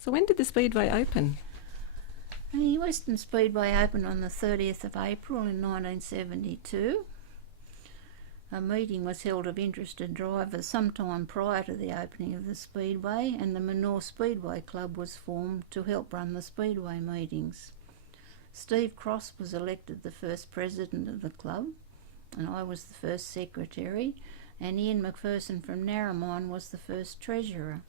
So when did the Speedway open? The Western Speedway opened on the 30th of April in 1972. A meeting was held of interested drivers sometime prior to the opening of the Speedway, and the Manor Speedway Club was formed to help run the Speedway meetings. Steve Cross was elected the first president of the club, and I was the first secretary, and Ian McPherson from Narromine was the first treasurer.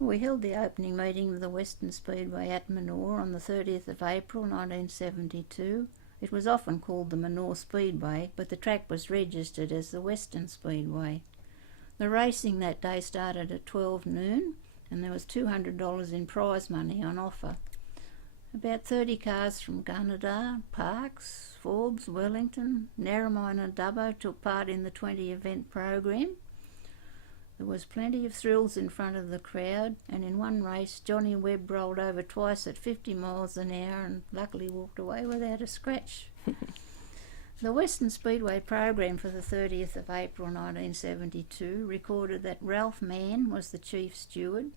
We held the opening meeting of the Western Speedway at Manor on the 30th of April 1972. It was often called the Manor Speedway, but the track was registered as the Western Speedway. The racing that day started at 12 noon, and there was $200 in prize money on offer. About 30 cars from Gunnedah, Parkes, Forbes, Wellington, Narromine and Dubbo took part in the 20-event program. There was plenty of thrills in front of the crowd, and in one race Johnny Webb rolled over twice at 50 miles an hour and luckily walked away without a scratch. The Western Speedway program for the 30th of April 1972 recorded that Ralph Mann was the chief steward,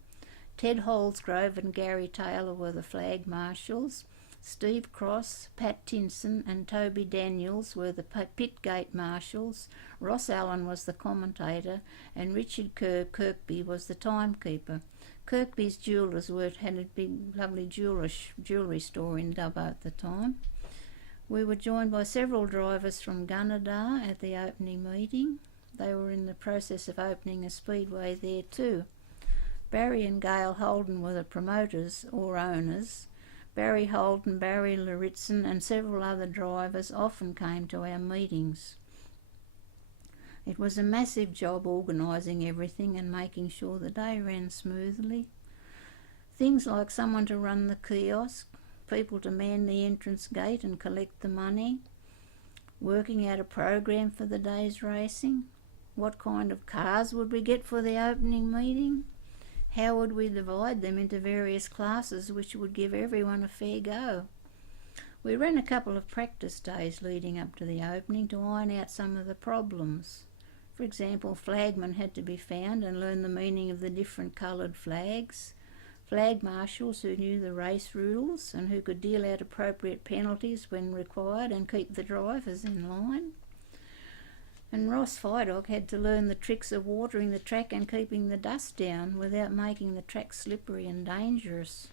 Ted Holsgrove and Gary Taylor were the flag marshals, Steve Cross, Pat Tinson and Toby Daniels were the pit gate marshals, Ross Allen was the commentator, and Richard Kirkby was the timekeeper. Kirkby's jewellers had a big, lovely jewellery store in Dubbo at the time. We were joined by several drivers from Gunnedah at the opening meeting. They were in the process of opening a speedway there too. Barry and Gail Holden were the promoters or owners. Barry Holden, Barry Laritson and several other drivers often came to our meetings. It was a massive job organising everything and making sure the day ran smoothly. Things like someone to run the kiosk, people to man the entrance gate and collect the money, working out a program for the day's racing, what kind of cars would we get for the opening meeting, how would we divide them into various classes which would give everyone a fair go. We ran a couple of practice days leading up to the opening to iron out some of the problems. For example, flagmen had to be found and learn the meaning of the different coloured flags, flag marshals who knew the race rules and who could deal out appropriate penalties when required and keep the drivers in line. And Rae Fidock had to learn the tricks of watering the track and keeping the dust down without making the track slippery and dangerous.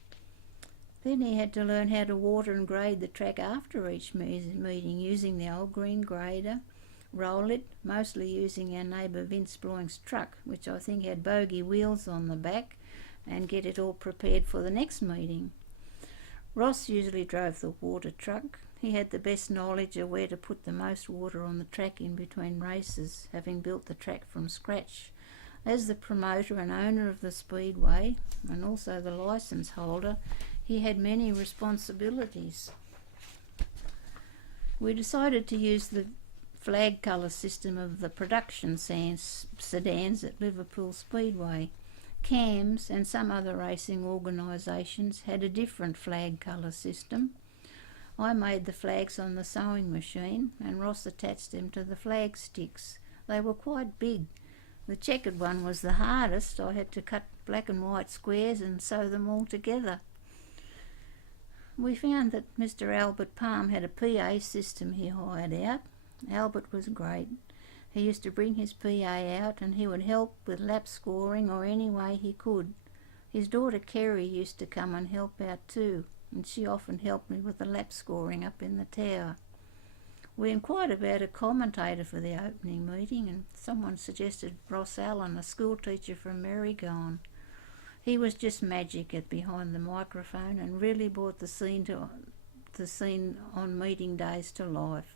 Then he had to learn how to water and grade the track after each meeting using the old green grader, roll it, mostly using our neighbour Vince Bloing's truck, which I think had bogey wheels on the back, and get it all prepared for the next meeting. Ross usually drove the water truck. He had the best knowledge of where to put the most water on the track in between races, having built the track from scratch. As the promoter and owner of the Speedway, and also the licence holder, he had many responsibilities. We decided to use the flag colour system of the production sedans at Liverpool Speedway. CAMS and some other racing organisations had a different flag colour system. I made the flags on the sewing machine and Ross attached them to the flag sticks. They were quite big. The checkered one was the hardest. I had to cut black and white squares and sew them all together. We found that Mr. Albert Palm had a PA system he hired out. Albert was great. He used to bring his PA out and he would help with lap scoring or any way he could. His daughter Kerry used to come and help out too, and she often helped me with the lap scoring up in the tower. We inquired about a commentator for the opening meeting and someone suggested Ross Allen, a school teacher from Merrygon. He was just magic at behind the microphone and really brought the scene on meeting days to life.